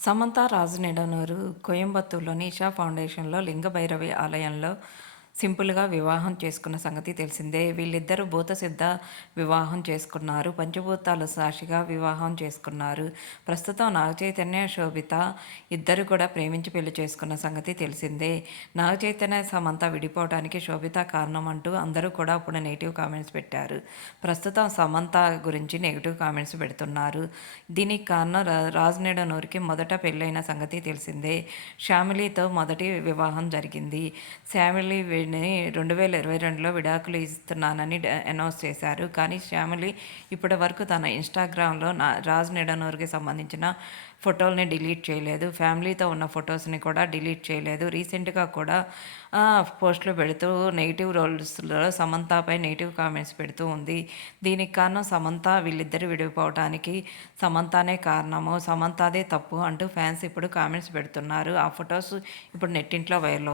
సమంత రాజనిడనూరు కోయంబత్తూరులోని ఇషా ఫౌండేషన్‌లో లింగభైరవి ఆలయంలో సింపుల్‌గా వివాహం చేసుకున్న సంగతి తెలిసిందే. వీళ్ళిద్దరూ భూతసిద్ధ వివాహం చేసుకున్నారు. పంచభూతాల సాక్షిగా వివాహం చేసుకున్నారు. ప్రస్తుతం నాగచైతన్య, శోభిత ఇద్దరు కూడా ప్రేమించి పెళ్లి చేసుకున్న సంగతి తెలిసిందే. నాగచైతన్య, సమంత విడిపోవడానికి శోభిత కారణం అంటూ అందరూ కూడా ఇప్పుడు నెగెటివ్ కామెంట్స్ పెట్టారు. ప్రస్తుతం సమంత గురించి నెగెటివ్ కామెంట్స్ పెడుతున్నారు. దీనికి కారణం రాజనిడనూరుకి మొదట పెళ్ళైన సంగతి తెలిసిందే. శ్యామిలితో మొదటి వివాహం జరిగింది. శ్యామిలి 2022లో విడాకులు ఇస్తున్నానని అనౌన్స్ చేశారు. కానీ శ్యామిలి ఇప్పటి వరకు తన ఇన్స్టాగ్రామ్లో రాజనిడనూరుకి సంబంధించిన ఫోటోల్ని డిలీట్ చేయలేదు. ఫ్యామిలీతో ఉన్న ఫొటోస్ని కూడా డిలీట్ చేయలేదు. రీసెంట్గా కూడా పోస్టులు పెడుతూ నెగిటివ్ రోల్స్లో సమంతపై నెగిటివ్ కామెంట్స్ పెడుతూ ఉంది. దీనికి కారణం సమంత వీళ్ళిద్దరు విడిపోవడానికి సమంతనే కారణము, సమంతదే తప్పు అంటూ ఫ్యాన్స్ ఇప్పుడు కామెంట్స్ పెడుతున్నారు. ఆ ఫొటోస్ ఇప్పుడు నెట్టింట్లో వైరల్